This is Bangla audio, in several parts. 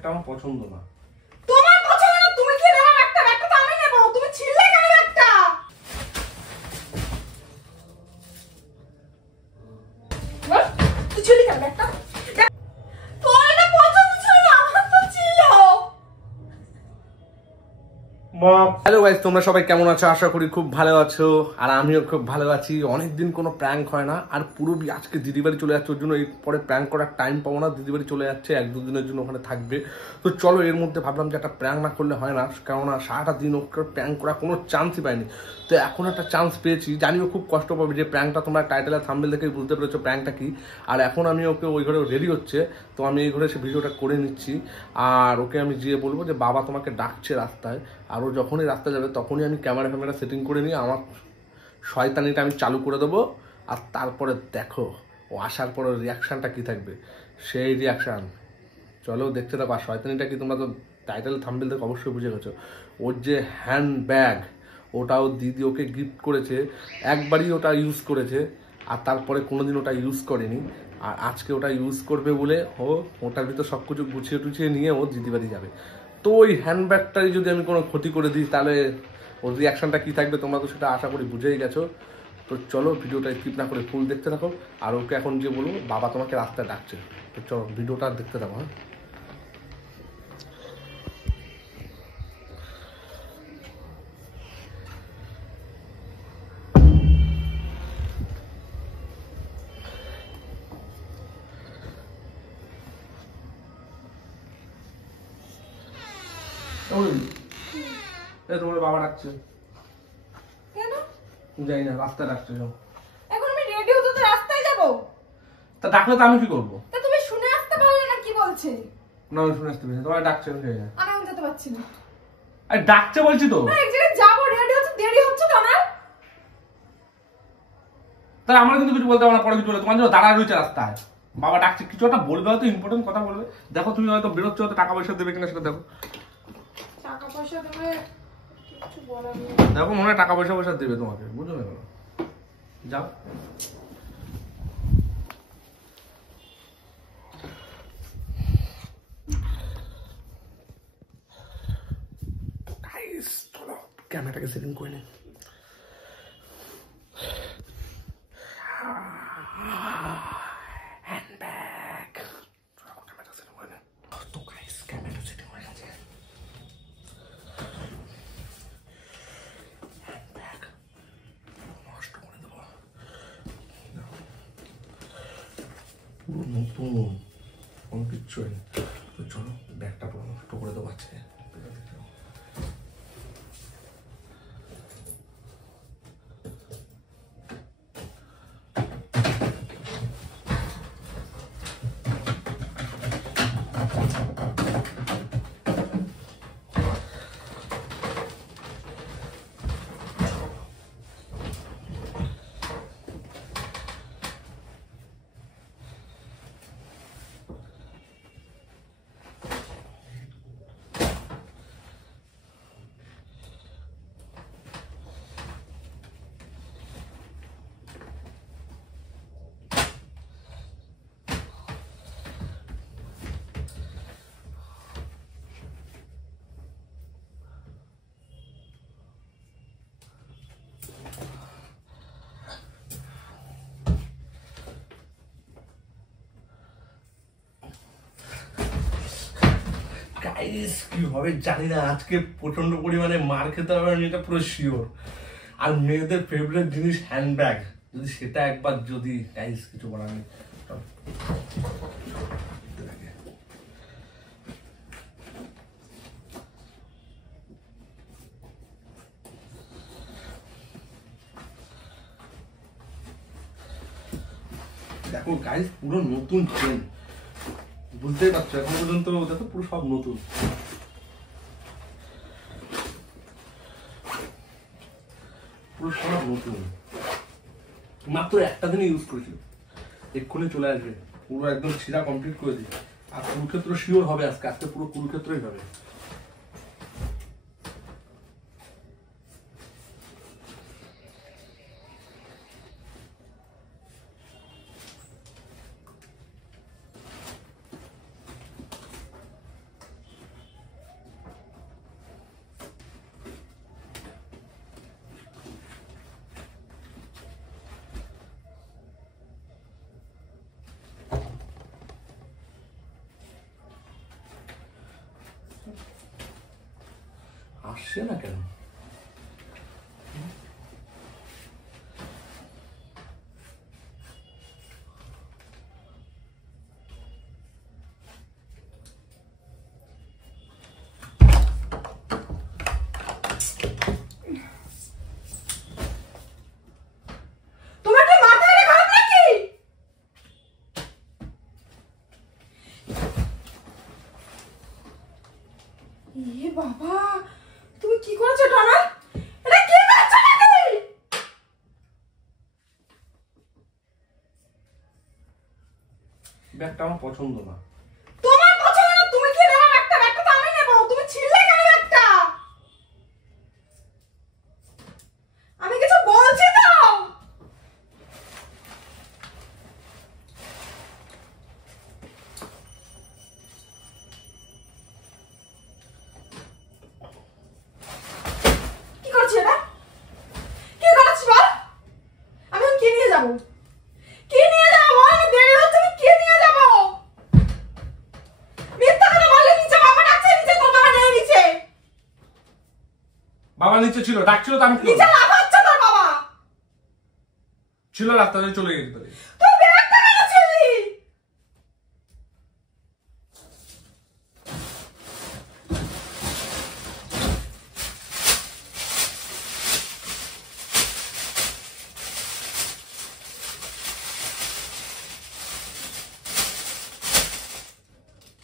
ব্যাগটা আমার পছন্দ না। তোমার পছন্দ না, তুমি কি নেবে ব্যাগটা? ব্যাগটা তো আমি নেব। তুমি ছিললে কেন ব্যাগটা? তুই ছিললি কেন ব্যাগটা? তোর এটা পছন্দ ছিল না, আমার তো ছিল। হ্যালো গাইস, তোমরা সবাই কেমন আছো? আশা করি খুব ভালো আছো, আর আমিও খুব ভালো আছি। অনেকদিন কোনো প্র্যাঙ্ক হয় না, আর পুরো আজকে দিদি বাড়ি চলে যাচ্ছে, ওর জন্য এরপরে প্র্যাঙ্ক করার টাইম পাবো না। দিদি বাড়ি চলে যাচ্ছে, 1-2 দিনের জন্য ওখানে থাকবে। তো চলো, এর মধ্যে ভাবলাম যে একটা প্র্যাঙ্ক না করলে হয় না, কেননা সারাটা দিন ওকে প্র্যাঙ্ক করার কোনো চান্সই পাইনি। তো এখন একটা চান্স পেয়েছি, জানিও খুব কষ্ট পাবে। যে প্র্যাঙ্কটা তোমরা টাইটেল আর থাম্বনেল দেখেই বুঝতে পেরেছো প্র্যাঙ্কটা কি। আর এখন আমি ওকে ওই ঘরে রেডি হচ্ছে, তো আমি এই ঘরে সে ভিডিওটা করে নিচ্ছি। আর ওকে আমি গিয়ে বলবো যে বাবা তোমাকে ডাকছে রাস্তায়, আর ও যখনই রাস্তায় যাবে তখনই আমি ক্যামেরা সেটিং করে নিয়ে আমার শয়তানিটা আমি চালু করে দেবো। আর তারপরে দেখো ও আসার পরে রিয়াকশানটা কি থাকবে, সেই রিয়াকশান চলো দেখতে থাকো। আর শয়তানিটা কি তোমরা তো টাইটেল থাম্বনেল থেকে অবশ্যই বুঝে গেছো। ওর যে হ্যান্ড ব্যাগ, ওটাও দিদি ওকে গিফট করেছে, একবারই ওটা ইউজ করেছে, আর তারপরে কোনোদিন ওটা ইউজ করেনি। আর আজকে ওটা ইউজ করবে বলে ও ওটার ভিতর সব কিছু গুছিয়ে টুছিয়ে নিয়ে ও দিদি বাড়ি যাবে। তো ওই হ্যান্ডব্যাগটাই যদি আমি কোনো ক্ষতি করে দিই, তাহলে ওর রিয়াকশানটা কী থাকবে তোমরা তো সেটা আশা করি বুঝেই গেছো। তো চলো ভিডিওটা স্কিপ না করে ফুল দেখতে থাকো। আর ওকে এখন যে বলবো বাবা তোমাকে রাস্তায় ডাকছে, তো চলো ভিডিওটা দেখতে থাকো। হ্যাঁ, তোমার বাবা ডাকছে। কেন? যাই না, রাস্তায় ডাকছে। এখন আমি রেডি হতে তো রাস্তায় যাব। তা ডাকলে তো আমি কি করবো? তা তুমি শুনে আসতে পারলে না কি বলছে? না, আমি শুনে আসতে পেরেছি তোমার ডাকছে, আমি যাই না। আমি এখন যেতে পারছি না। আরে ডাকছে বলছি তো। এক জায়গায় যাবো, রেডি হচ্ছে, দেরি হচ্ছে তো আমার। তাহলে আমরা কিন্তু কিছু বলতে পারবো না, পরে কিছু বলে তোমার জন্য দাঁড়া রয়েছে রাস্তায়। বাবা ডাকছে, কিছু একটা বলবে, হয়তো ইম্পর্টেন্ট কথা বলবে। দেখো তুমি হয়তো বেরোচ্ছ, হয়তো টাকা পয়সা দেবে কিনা সেটা দেখো। টাকা পয়সা দেবে কিছু বলার নেই। দেখো মনে হয় টাকা পয়সা দেবে তোমাকে, বুঝো না? যাও। চলো ক্যামেরাটাকে সেটিং করে নি। হ্যান্ডব্যাগ ক্যামেরা সেটিং করে নে। তো গাইস ক্যামেরা সেটিং হয়ে গেছে। হ্যান্ডব্যাগ নষ্ট করে দেবো, পুরো নতুন, কোনো কিচ্ছু নেই। তো চলো ব্যাগটা পুরো নষ্ট করে দেবো আজকে। গাইস কি হবে জানি না, আজকে প্রচন্ড পরিমাণে মার খেতে হবে, আমি এটা পুরো শিওর। আর মেয়েদের ফেভারিট জিনিস হ্যান্ডব্যাগ, যদি সেটা একবার যদি গাইস কিছু বলার নেই। দেখো গাইস পুরো নতুন ট্রেন, বুঝতেই পারছো এখন পর্যন্ত দেখো পুরো সব নতুন, পুরো সব নতুন। মাত্র একটা দিনে ইউজ করেছিল, এক্ষুনি চলে আসবে, পুরো একদম ছিঁড়া কমপ্লিট করে দিই। আর কুরুক্ষেত্র শিওর হবে আজকে, আজকে পুরো কুরুক্ষেত্রই হবে। আসছে না কেন? তোমার কি মাথায় খারাপ নাকি? এ বাবা, তুমি কি করেছো টানা? এটা কি করছো নাকি? ব্যাগটা আমার পছন্দ না। তোমার পছন্দ না, তুমি কি নেবে ব্যাগটা? ব্যাগটা তো আমি নেব। তুমি ছিললে কেন ব্যাগটা? আমি কিছু বলছি তো। কি করছিস এটা? কি করছিস বল? আমি এখন কি নিয়ে যাব? কি নিয়ে যাব বল? আমার দেরি হচ্ছে, আমি কি নিয়ে যাব? মিথ্যা কথা বললে নিচে বাবা ডাকছে, নিচে তোর বাবা নেই নিচে। বাবা নিচে ছিল, ডাকছিল তো আমি কি নিচে করব? লাফাচ্ছে তোর বাবা। ছিল রাস্তাতে চলে গেছে তাহলে। তুই ব্যাগটা কেন ছিললি?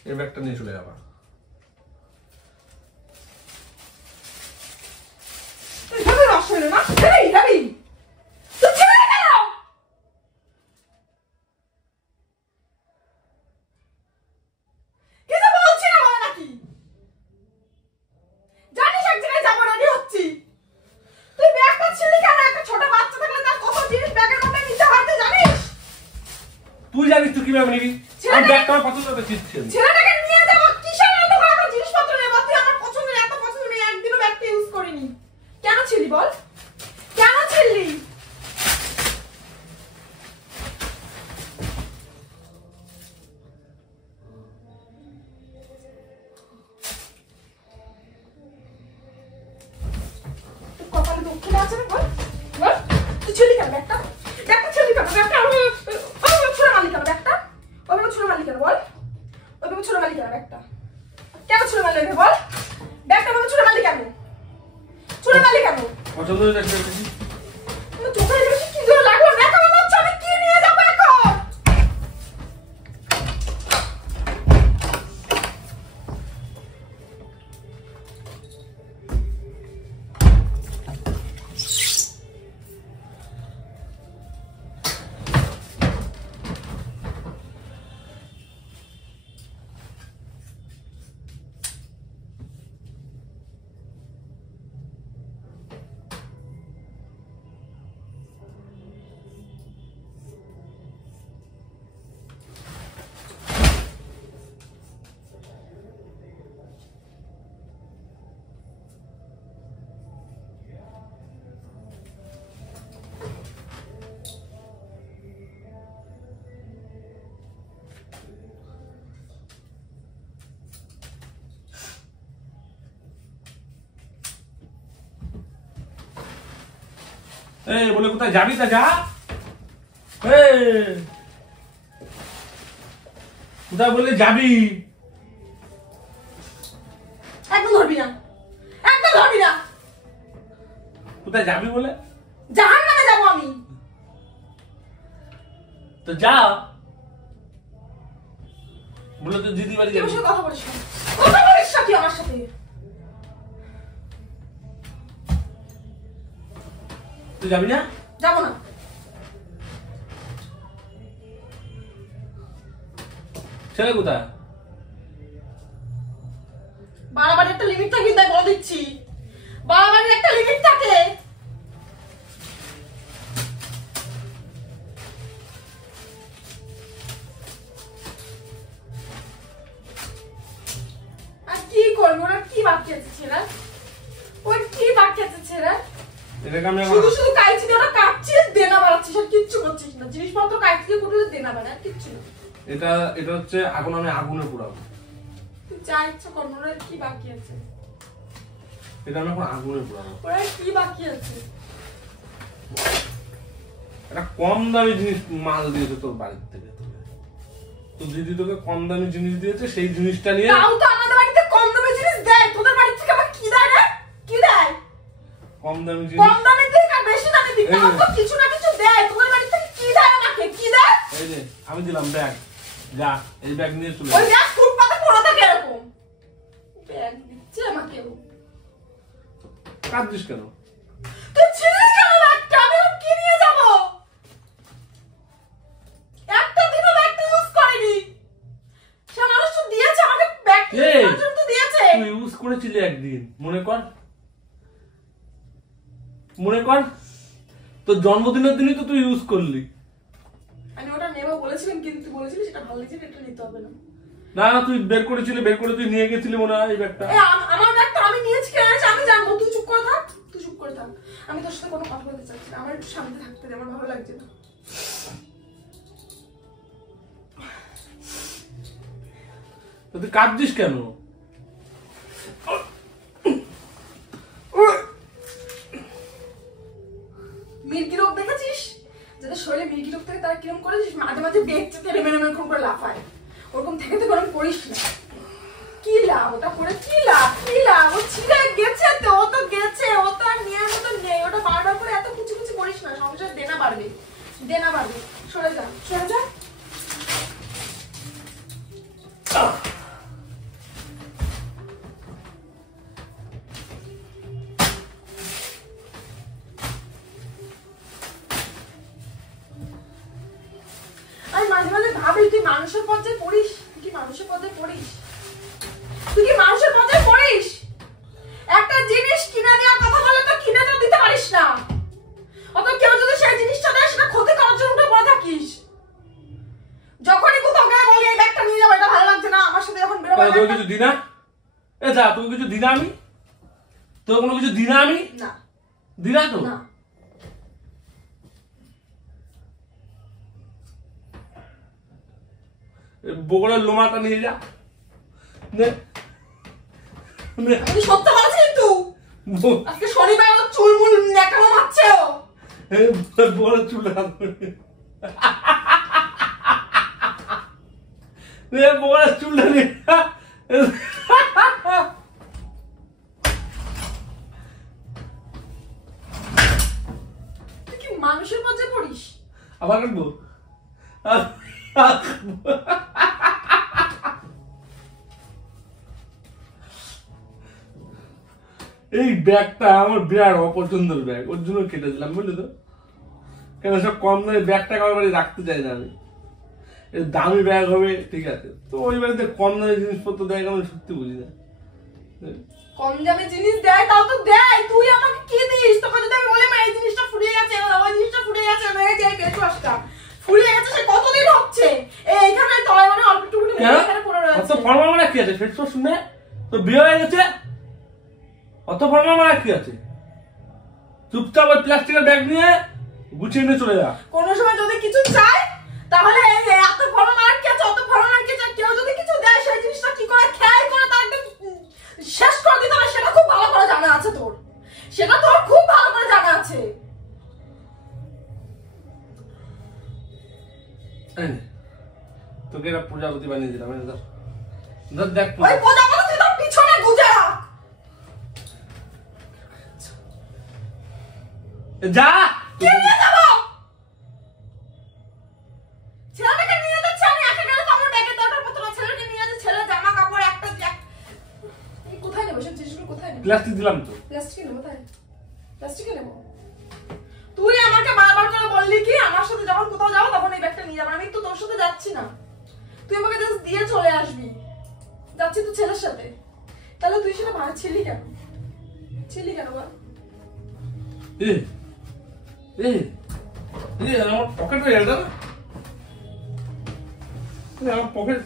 এই ব্যাগটা নিয়ে চলে যাবা। তুই যাবি নষ্ট হইলো না? যাবি? তুই ছিলি কেন? কিছু বলছি না বলে নাকি? জানিস এক জায়গায় যাবো, রেডি হচ্ছি। তুই ব্যাগটা ছিলি কেন? একটা ছোট বাচ্চা থাকলে তার কত জিনিস ব্যাগের মধ্যে নিতে হয় তুই জানিস? তুই জানিস তুই কিভাবে নিবি? আমি ব্যাগটা আমার পছন্দ না চিনছি। ছেলেটাকে নিয়ে যাবো কিসের মতো করে আমার জিনিসপত্র নেব? তুই আমার পছন্দের এত পছন্দ আমি একদিনও ব্যাগটা ইউজ করিনি। কেন ছিলি বল? কেন ছিলি? তোর কপালে দুঃখ আছে না বল? বল তুই ছিলি কেন ব্যাগটা? ব্যাগটা ছিলি কেন? ব্যাগটা আমি ছুঁড়ে মারলি কেন ব্যাগটা? ওইভাবে ছুঁড়ে মারলি কেন বল? ওইভাবে ছুঁড়ে মারলি কেন ব্যাগটা? কেন ছুঁড়ে মারলি ওইভাবে বল? ব্যাগটা ওইভাবে ছুঁড়ে মারলি কেন? ছুঁড়ে মারলি কেন? পছন্দ হয়ে যাচ্ছে। আমার চোখে বেশি কি ধরে লাগলো? দেখো আমার বাচ্চা, আমি কি নিয়ে যাবো এখন? এই বলে কোথায় যাবি তা যা। এই কোথায় বলে যাবি? একদম ধরবি না, একদম ধরবি না। কোথায় যাবি বলে? জাহান্নামে যাবো আমি। তো যা। বলে তো দিদি বাড়ি তুই যাবি। আমার সাথে কথা বলিস না, কথা বলিস না তুই আমার সাথে। তুই যাবি না? যাবো না। ছেলে কোথায়? বাড়াবাড়ির একটা লিমিট থাকে, তাই বলে দিচ্ছি। বাড়াবাড়ির একটা লিমিট থাকে। আর কি করবো? ওরা কি বাকি আছে ছেলে? ওর কি বাকি আছে ছেলে? এটাকে আমি শুধু শুধু কাইচি দিয়ে ওটা কাটছিস, দেনা বাড়াচ্ছিস, আর কিচ্ছু করছিস না। জিনিসপত্র কাইচি দিয়ে কুটলে দেনা বাড়া, আর কিচ্ছু না। এটা হচ্ছে আমি আগুনে পুরাবো। তুই যা ইচ্ছা কর, ওর আর কি বাকি আছে? এটা আমি এখন আগুনে পোড়াবো। ওরা কি বাকি আছে? একটা কম দামি জিনিস মাল দিয়েছে তোর বাড়ির থেকে, তো দিদি তোকে কম দামি জিনিস দিয়েছে, সেই জিনিসটা নিয়ে। তাও তো আমাদের বাড়িতে কম দামি জিনিস দেয়, তোদের বাড়ি থেকে আবার কি দেয় রে? কি দেয়? কম দামি জিনিস, কম দামি থেকে আর বেশি দামি দিতে হবে, কিছু না কিছু দেয়। তোদের বাড়ি থেকে কি দেয় আমাকে? কি দেয়? এই যে আমি দিলাম ব্যাগ, যা এই ব্যাগ নিয়ে চলে ওই ব্যাগ ফুটপাতে পড়ে থাকে এরকম। ব্যাগ দিচ্ছে আমাকে। কাঁদছিস কেন? তুই ছিনিস কেন ব্যাগটা? আমি এখন কি নিয়ে যাব? একটা দিনও ব্যাগটা ইউজ করিনি। সে মানুষ তো দিয়েছে আমাকে, ব্যাগটা এই, পর্যন্ত দিয়েছে। তুই ইউজ করেছিলি একদিন, মনে কর, মনে কর তোর জন্মদিনের দিনই তো তুই ইউজ করলি। আমি ওটা নেবো বলেছিলাম, কিন্তু তুই বলেছিলি সেটা ভালো লাগছে, এটা নিতে হবে না। না না, তুই বের করেছিলি, বের করে তুই নিয়ে গেছিলি মনে হয় এই ব্যাগটা। আমার ব্যাগটা আমি নিয়েছি কেন আমি জানবো? তুই চুপ করে থাক, তুই চুপ করে থাক। আমি তোর সাথে কোনো কথা বলতে চাচ্ছি না, আমার একটু শান্তি থাকতে দে, আমার ভালো লাগছে না। তো তুই কাঁদছিস কেন? মির্গি রোগ দেখেছিস? যাদের শরীরে মির্গি রোগ থাকে তারা কিরকম করেছিস, মাঝে মাঝে বেগ চেপে নেমে নেমে এরকম করে লাফায়, ওরকম থেকে থেকে ওরকম করিস না। কি লাভ ওটা করে? কি লাভ? কি লাভ? ও ছিঁড়ে গেছে তো, ও তো গেছে, ও তো আর নেওয়ার মতো নেই। ওটা বারবার করে এত কুচি কুচি করিস না, সংসার দেনা বাড়বে, দেনা বাড়বে। সরে যা, সরে যা। আমি মাঝে মাঝে ভাবি তুই মানুষের পর্যায়ে পড়িস, তুই কি মানুষের পর্যায়ে পড়িস? তুই কি মানুষের পর্যায়ে পড়িস? একটা জিনিস কিনে দেওয়ার কথা বলে তো কিনে তো দিতে পারিস না, অত কেউ যদি সেই জিনিসটা দেয় সেটা ক্ষতি করার জন্য উঠে পড়ে থাকিস। যখনই কোথাও গেলে বলি এই ব্যাগটা নিয়ে যাবো, এটা ভালো লাগছে না, আমার সাথে যখন বেরোবো। তোকে কিছু দিনা? এ যা, তোকে কিছু দিনা আমি? তোকে কোনো কিছু দিনা আমি? না দিনা তো না। বগলের লোমাটা নিয়ে যা, নে নে। আমি সত্যি বলছি, কিন্তু আজকে শনিবার চুল মুল নেকানো মারছে ও। বগলের চুল বগলের চুলটা নিয়ে তুই কি মানুষের পর্যায়ে পড়িস? আবার কাটবো। এই ব্যাগটা আমার বিরাট অপছন্দের ব্যাগ, ওর জন্য কেটে দিলাম, বুঝলি তো? কেন সব কম দামি ব্যাগটা আমার বাড়ি রাখতে চাই না আমি, দামি ব্যাগ হবে ঠিক আছে, তো ওই বাড়িতে কম দামি জিনিসপত্র দেয় আমি সত্যি বুঝি না। কম দামে জিনিস দেয়, তাও তো দেয়। তুই আমাকে কি দিস? তোকে যদি আমি বলি এই জিনিসটা ফুরিয়ে গেছে, ওই জিনিসটা ফুরিয়ে গেছে, এই যে ফেসওয়াশটা ফুরিয়ে গেছে, সে কতদিন হচ্ছে এইখানে তলায় মানে অল্প একটু এখানে পড়ে রয়েছে। অত ফর্মা মানে কি আছে? ফেস ওয়াশ শুনে তো বিয়ে হয়ে গেছে, অত ফর্মা মানে কি আছে? চুপচাপ ওই প্লাস্টিকের ব্যাগ নিয়ে গুছিয়ে নিয়ে চলে যা। কোনো সময় যদি কিছু চাই তাহলে এই এত ফর্মা মার কি আছে, অত ফর্মা মার কি আছে? কেউ যদি কিছু দেয় সেই জিনিসটা কি করে খেয়াল করে তার একদম শেষ করে দিতে হবে, সেটা খুব ভালো করে জানা আছে তোর, সেটা তোর খুব ভালো করে জানা আছে। তোকে এটা প্রজাপতি বানিয়ে দিলাম, ধর দেখ ওই প্রজাপতি তুই তোর পিছনে গুজে রাখ। যা। কে নিয়ে যাবো? ছেলেটাকে নিয়ে যাচ্ছে আমি, একা গেলে তো আমার ব্যাগের দরকার পড়তো না। ছেলেকে নিয়ে যাচ্ছে, ছেলের জামা কাপড় একটা এই কোথায় নেবো? সব জিনিসগুলো কোথায় নেবো? প্লাস্টিক দিলাম তো। প্লাস্টিকে নেবো? তাই প্লাস্টিকে নেবো? তুই আমাকে বারবার করে বললি কি আমার সাথে যখন কোথাও যাবো তখন এই ব্যাগটা নিয়ে যাবো। আমি তো তোর সাথে যাচ্ছি না, তুই আমাকে জাস্ট দিয়ে চলে আসবি। যাচ্ছি তো ছেলের সাথে, তাহলে তুই সেটা ছিলি কেন? ছিলি কেন বল? এ এ এ আমার পকেট হয়ে গেল না, আমার পকেট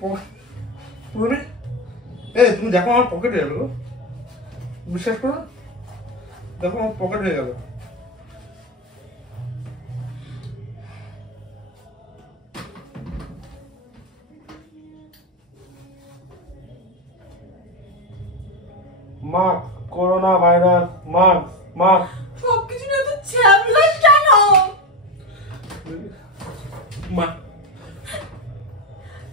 পকেট এ তুমি দেখো আমার পকেট হয়ে গেল, বিশ্বাস করো, দেখো আমার পকেট হয়ে গেল। মা করোনা ভাইরাস, মাস্ক মাস্ক। সবকিছু নিয়ে তো ছ্যাবলাস কেন? মা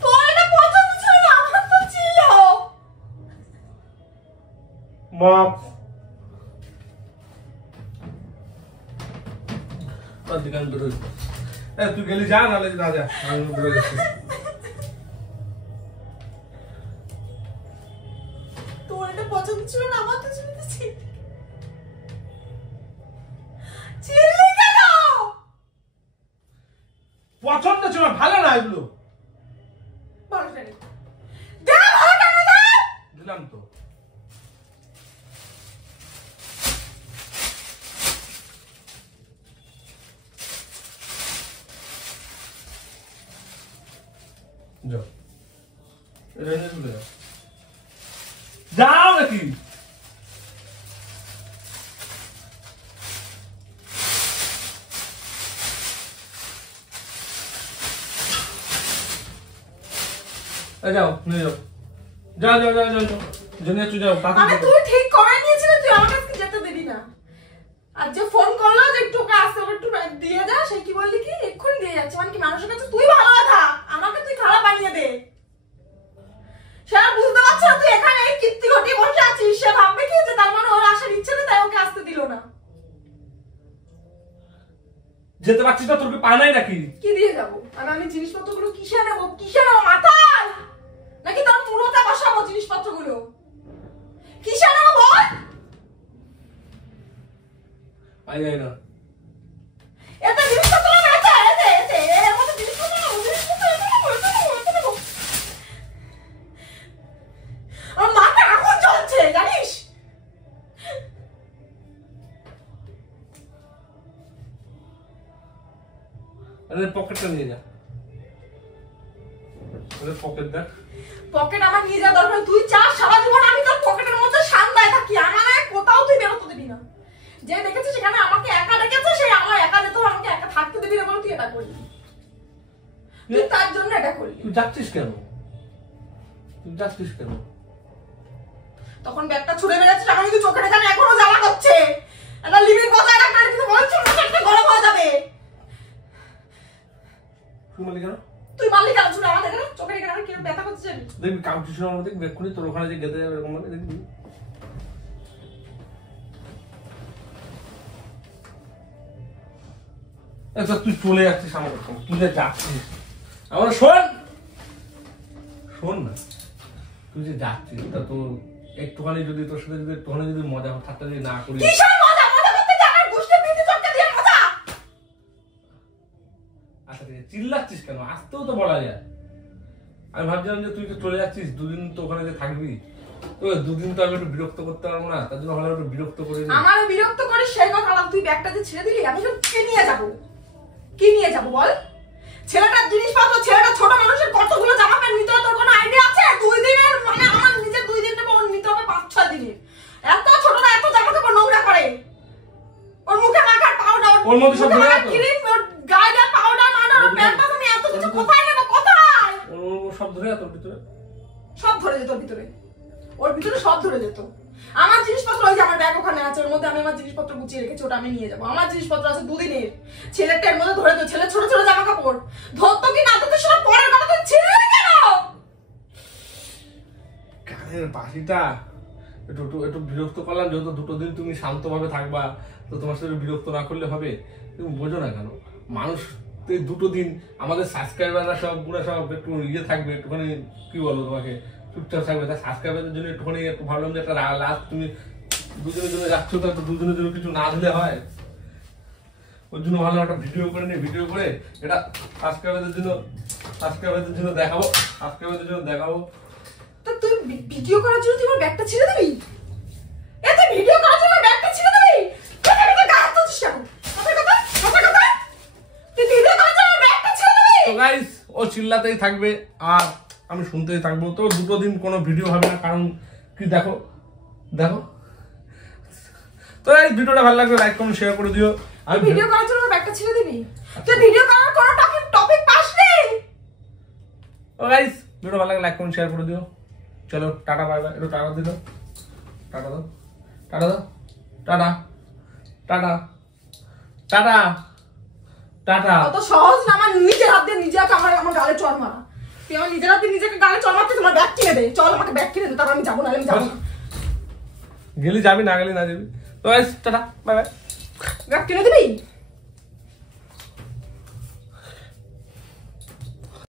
তোর এটা পছন্দ ছিল না, আমার তো ছিল। মাস্ক দোকান বেরোই। তুই গেলি যা, নাহলে না যা, আমি বেরো গেছি। তোর এটা পছন্দ ছিল না, আমার তো ছিল। চিল্লি কেন? পছন্দ ছিল, ভালো না এগুলো। ভালো কেন? দে ভালো কেন দে? দিলাম তো। যাও, যাও নাকি? যাও, নিয়ে যাও, যাও যাও যাও যাও যাও, জেনে যাও। মানে তুই ঠিক করে নিয়েছিস, তুই আমাকে আজকে যেতে দিবি না। আর যে ফোন করলো যে একটু ওকে আসতে হবে, একটু দিয়ে যা, সে কি বললি কি এক্ষুনি দিয়ে যাচ্ছে, মানে কি মানুষের কাছে তুই ভালো কথা, আমাকে তুই খারাপ বানিয়ে দে। সে বুঝতে পারছে না তুই এখানে কীর্তি ঘটিয়ে বসে আছিস, সে ভাববে কি যে তার মানে ওর আসার ইচ্ছে নেই, তাই ওকে আসতে দিল না। যেতে পারছিস না, তোর কি পা নাই নাকি? কি দিয়ে যাবো? আর আমি জিনিসপত্রগুলো কিসে নেবো? কিসে নেবো? মাথায় নাকি তোর মুড়োতে বসাবো জিনিসপত্রগুলো? কিসে নেবো বল? আই যাই না। এত জিনিসপত্র নেবে, এতে এর মধ্যে জিনিসপত্র নেবো। আমার মাথা এখন চলছে জানিস? আরে পকেটটা নিয়ে যা। আরে পকেট দেখ। পকেট আমার নিয়ে যা দরকার, তুই চাস সারা জীবন আমি তোর পকেটের মধ্যে শান্তায় থাকি, আমার কোথাও তুই বেরোতে দিবি না। যে দেখেছিস সেখানে আমাকে একা রেখেছে, সে আমার একা যেতে হবে, আমাকে একা থাকতে দিবি না বলে তুই এটা করলি। তুই তার জন্য এটা করলি। তুই যাচ্ছিস কেন? তুই যাচ্ছিস কেন? তখন ব্যাগটা ছুড়ে বেড়াচ্ছিস, আমার কিন্তু চোখের এখানে এখনো জ্বালা করছে। একটা লিমিট বজায় রাখ, আর কিন্তু বলছি মাথাটা গরম হয়ে যাবে। তুই মারলি কেন? তুই মারলি কেন? ছুড়ে আমার এখানে চোখের এখানে আমার কিরকম ব্যথা করছে জানিস? দেখবি কাউন্টি শোনার মধ্যে দেখবি এক্ষুনি তোর ওখানে যে গেতে যাবে এরকম মানে দেখবি। আচ্ছা তুই চলে যাচ্ছিস আমার কাছে, তুই যে যাচ্ছিস আমার শোন শোন না, তুই যে যাচ্ছিস তা তোর একটুখানি যদি তোর সাথে যদি একটুখানি যদি মজা ঠাট্টা যদি না করি। কিসের মজা? মজা করতে কি আমার গোষ্ঠী পিঠে চটকে দিয়ে মজা? আচ্ছা ঠিক আছে, চিল্লাচ্ছিস কেন? আসতেও তো বলা যায়। আমি ভাবছিলাম যে তুই তো চলে যাচ্ছিস, দুদিন তো ওখানে যে থাকবি, তো দুদিন তো আমি একটু বিরক্ত করতে পারবো না, তার জন্য ভালো একটু বিরক্ত করে নি। আমার বিরক্ত করে সেই কথা না, তুই ব্যাগটা যে ছেড়ে দিলি, আমি সব কি নিয়ে যাব? কি নিয়ে যাব বল? ছেলেটার জিনিসপত্র, ছেলেটা ছোট মানুষের কতগুলো জামা প্যান্ট নিতে হবে তোর কোনো আইডিয়া আছে? 2 দিনের মানে আমার নিজের 2 দিন নেবো, ওর নিতে হবে 5-6 দিনের। এত ছোটরা এত জামা কাপড় নোংরা করে, ওর মুখে মাখার পাউডার, ওর মধ্যে সব ধরে আছে, ক্রিম, ওর গায়ে পাউডার মাখার, ওর প্যান্ট আমি এত কিছু কোথায় নেব? কোথায়? ও সব ধরে তোর ভিতরে সব ধরে যেত ওর ভিতরে, ওর ভিতরে সব ধরে যেত। আমার জিনিসপত্র, ওই যে আমার ব্যাগ ওখানে আছে, ওর মধ্যে আমি আমার জিনিসপত্র গুছিয়ে রেখেছি, ওটা আমি নিয়ে যাবো। আমার জিনিসপত্র আছে 2 দিনের, ছেলেটার মধ্যে ধরে তো, ছেলে ছোট ছোট জামা কাপড় ধরতো কি না ধরতো সেটা পরের কথা, তো ছেলে কেন? কানের বাসিটা একটু একটু একটু বিরক্ত করলাম, যেহেতু 2 দিন তুমি শান্তভাবে থাকবা, তো তোমার সাথে বিরক্ত না করলে হবে? তুমি বোঝো না কেন? মানুষ এই 2 দিন আমাদের সাবস্ক্রাইবাররা সব পুরো সব একটু ইয়ে থাকবে, একটুখানি কি বলবো তোমাকে, চুপচাপ থাকবে। তাই সাবস্ক্রাইবারদের জন্য একটুখানি একটু ভাবলাম যে একটা লাস্ট তুমি 2 দিনের জন্য যাচ্ছ, তো একটু 2 দিনের জন্য কিছু না দিলে হয়। ওর জন্য ভালো একটা ভিডিও করে নিই, ভিডিও করে এটা সাবস্ক্রাইবারদের জন্য দেখাবো, সাবস্ক্রাইবারদের জন্য দেখাবো। তো তুই ভিডিও করার জন্য তুই আমার ব্যাগটা ছেড়ে দিবি? এত ভিডিও করার জন্য ব্যাগটা ছেড়ে দিবি? তুই আমাকে গায়ে তুলছিস কেন? কথা তুই ভিডিও করার জন্য ব্যাগটা ছেড়ে দিবি? তো গাইস ও চিল্লাতেই থাকবে আর আমি শুনতেই থাকবো, তো 2 দিন কোনো ভিডিও হবে না, কারণ কি দেখো দেখো। তো এই ভিডিওটা ভালো লাগলে লাইক কমেন্ট শেয়ার করে দিও। আর ভিডিও করার জন্য ব্যাগটা ছেড়ে দিবি? তুই ভিডিও করার কোনো টপিক পাসনি? ও গাইস ভিডিও ভালো লাগলে লাইক কমেন্ট শেয়ার করে দিও। চলো টাটা বাই বাই, একটু টাটা দিও, টাটা দাও। টাটা দাও, টাটা টাটা টাটা টাটা। অত সহজ না আমার নিজের হাত দিয়ে নিজে আমার গালে চড় মারা। তুই আমার নিজের হাত দিয়ে নিজেকে গালে চড় মারতে, তোমার ব্যাগ কিনে দে, চল আমাকে ব্যাগ কিনে দে, তারপর আমি যাবো না, আমি যাবো না। গেলি যাবি, না গেলি না যাবি। তো টাটা, বাই বাই। ব্যাগ কিনে দিবি?